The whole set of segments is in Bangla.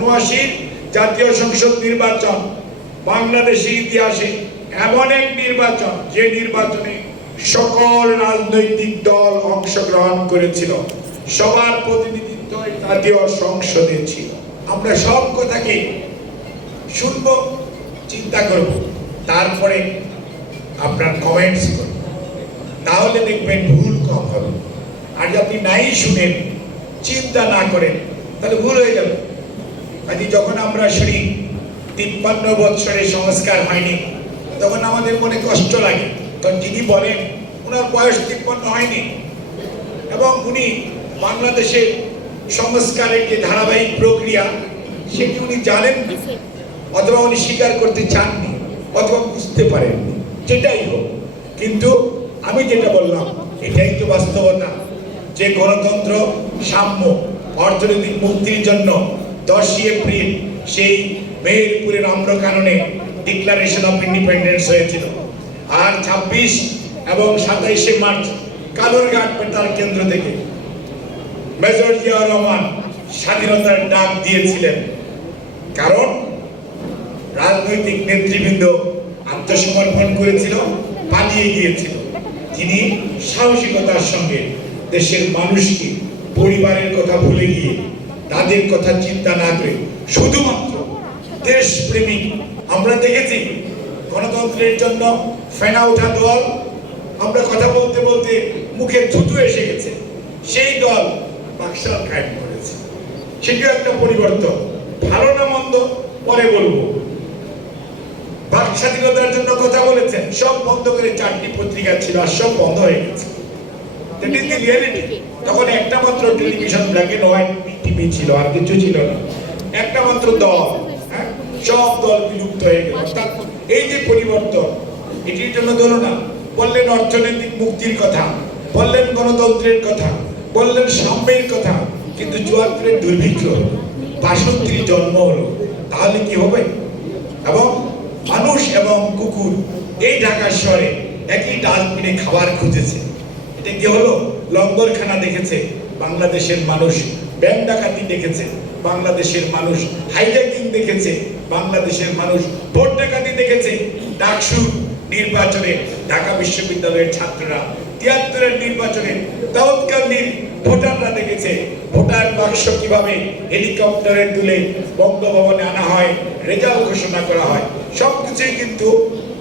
79 জাতীয় সংসদ নির্বাচন বাংলাদেশের ইতিহাসে এমন এক নির্বাচন যে নির্বাচনে সকল রাজনৈতিক দল অংশগ্রহণ করেছিল, সবার প্রতিনিধিত্ব জাতীয় সংসদে ছিল। আমরা সব কথাকে শুনব, চিন্তা করব, তারপরে আপনার কমেন্টস করব, তাহলে দেখবেন ভুল কম হবে। আর যদি আপনি নাই শুনেন, চিন্তা না করেন, তাহলে ভুল হয়ে যাবে। কাজে যখন আমরা শুনি 53 বছরের সংস্কার হয়নি, তখন আমাদের মনে কষ্ট লাগে, কারণ যিনি বলেন ওনার বয়স 53 হয়নি এবং উনি বাংলাদেশের সংস্কারের যে ধারাবাহিক প্রক্রিয়া সেটি উনি জানেন না, অথবা উনি স্বীকার করতে চাননি, অথবা বুঝতে পারেননি, যেটাই হোক। কিন্তু আমি যেটা বললাম এটাই তো বাস্তবতা, যে গণতন্ত্র, সাম্য, অর্থনৈতিক মুক্তির জন্য 10 এপ্রিল সেই মেহেরপুরের আম্রকাননে ডিক্লারেশন অফ ইন্ডিপেন্ডেন্স হয়েছিল। আর 26 এবং 27 মার্চ কালুরঘাট বেতার কেন্দ্র থেকে মেজর জিয়াউর রহমান স্বাধীনতার ডাক দিয়েছিলেন, কারণ রাজনৈতিক নেতৃবৃন্দ আত্মসমর্পণ করেছিল, পালিয়ে গিয়েছিল। তিনি সাহসিকতার সঙ্গে দেশের মানুষকে, পরিবারের কথা ভুলে গিয়ে, তাদের কথা চিন্তা না করে শুধুমাত্র দেশপ্রেমিক, আমরা দেখেছি গণতন্ত্রের জন্য ফেনা ওঠা দল, আমরা কথা বলতে বলতে মুখে থুতু এসে গেছে, সেই দল বাকশাল কায়েম করেছে। সেটিও একটা পরিবর্তন। ভালো না মন্দ পরে বলবো। বাক স্বাধীনতার জন্য কথা বলেছেন, সব বন্ধ করে 4টি পত্রিকা ছিল, আর সব বন্ধ হয়ে গেছে। তখন একটা মাত্র television, black and white TV ছিল, আর কিছু ছিল না। একটা মাত্র দল, সব দল বিলুপ্ত হয়ে গেল। এই যে পরিবর্তন, এটির জন্য ধরো না, বললেন অর্থনৈতিক মুক্তির কথা, বললেন গণতন্ত্রের কথা, বললেন সাম্যের কথা, কিন্তু 74-এর দুর্ভিক্ষ হলো, 62 জন্ম হলো, তাহলে কি হবে? এবং মানুষ এবং কুকুর এই ঢাকা শহরে একই ডাস্টবিনে খাবার খুঁজেছে। এটা কি হলো? লঙ্গরখানা দেখেছে বাংলাদেশের মানুষ, ব্যাংক ডাকাতি দেখেছে বাংলাদেশের মানুষ, হাইজ্যাকিং দেখেছে বাংলাদেশের মানুষ, ভোট ডাকাতি দেখেছে। ডাকসু নির্বাচনে ঢাকা বিশ্ববিদ্যালয়ের ছাত্ররা, 73-এর নির্বাচনে তৎকালীন ভোটাররা দেখেছে ভোটার বাক্স কিভাবে হেলিকপ্টারে তুলে বঙ্গভবনে আনা হয়, রেজাল্ট ঘোষণা করা হয়। সবকিছুই কিন্তু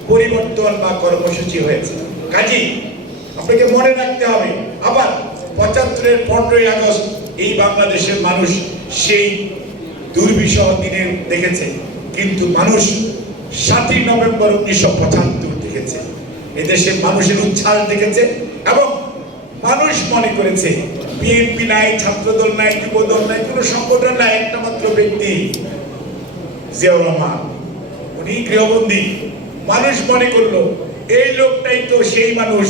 পরিবর্তন বা কর্মসূচি হয়েছে। কাজেই আপনাকে মনে রাখতে হবে, আবার 75-এর 15ই আগস্ট এই বাংলাদেশের মানুষ সেই দুর্বিষহ দিনে দেখেছে, কিন্তু মানুষ 7ই নভেম্বর 1975 দেখেছে, এদেশের মানুষের উচ্ছ্বাস দেখেছে। এবং মানুষ মনে করেছে বিএনপি নাই, ছাত্রদল নাই, যুবদল নাই, কোনো সংগঠন নাই, একটা মাত্র ব্যক্তি জিয়াউর রহমান, উনি গৃহবন্দী। মানুষ মনে করলো এই লোকটাই তো সেই মানুষ।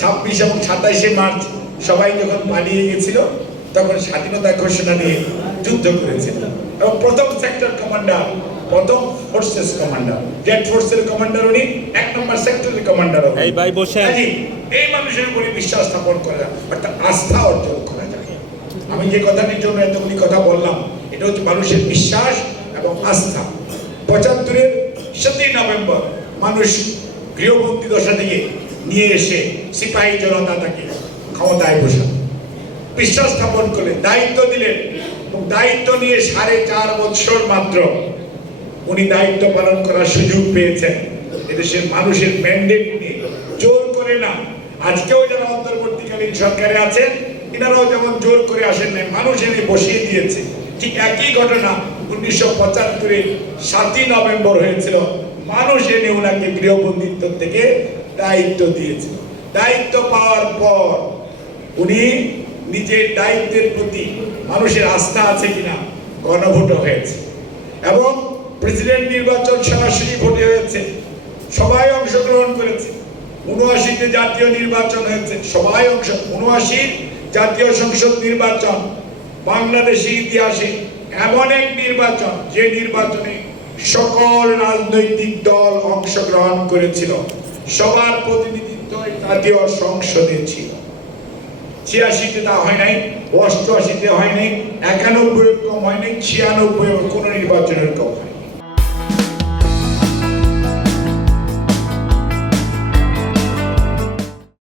26 এবং 27 মার্চ সবাই যখন পালিয়ে গেছিল, তখন স্বাধীনতা ঘোষণা নিয়ে যুদ্ধ করেছিল। এবং প্রথম সেক্টর কমান্ডার, প্রথম ফোর্সেস কমান্ডার, জেড ফোর্সের কমান্ডার উনি, 1 নম্বর সেক্টরের কমান্ডার। এই ভাই বসে এই মানুষের উপরে বিশ্বাস স্থাপন করা যায়, অর্থাৎ আস্থা অর্জন করা যায়। আমি যে কথাটির জন্য এতগুলি কথা বললাম, এটা হচ্ছে মানুষের বিশ্বাস এবং আস্থা। 75-এর 7ই নভেম্বর মানুষ গৃহবন্দী দশা থেকে নিয়ে এসে সিপাহী জনতা তাকে ক্ষমতায় বসান, বিশ্বাস স্থাপন করলেন, দায়িত্ব দিলেন। দায়িত্ব নিয়ে 4.5 বছর মাত্র উনি দায়িত্ব পালন করার সুযোগ পেয়েছেন এদেশের মানুষের ম্যান্ডেট নিয়ে, জোর করে না। আজকেও যারা অন্তর্বর্তীকালীন সরকারে আছেন, এনারাও যেমন জোর করে আসেন নাই, মানুষ এনে বসিয়ে দিয়েছে। ঠিক একই ঘটনা 1975-এর 7ই নভেম্বর হয়েছিল, মানুষ এনে ওনাকে গৃহবন্দিত্ব থেকে দায়িত্ব দিয়েছে। দায়িত্ব পাওয়ার পর উনি নিজের দায়িত্বের প্রতি মানুষের আস্থা আছে কিনা গণভোট হয়েছে, এবং প্রেসিডেন্ট নির্বাচন সরাসরি ভোটে হয়েছে, সবাই অংশগ্রহণ করেছে। 79-তে জাতীয় নির্বাচন হয়েছে, সবাই 79 জাতীয় সংসদ নির্বাচন বাংলাদেশের ইতিহাসে এমন এক নির্বাচন যে নির্বাচনে সকল রাজনৈতিক দল অংশগ্রহণ করেছিল, সবার প্রতিনিধিত্ব জাতীয় সংসদে ছিল। 86-তে তা হয় নাই, 88-তে হয় নাই, 91 কম হয় নাই, 96 কোন নির্বাচনের কম হয়।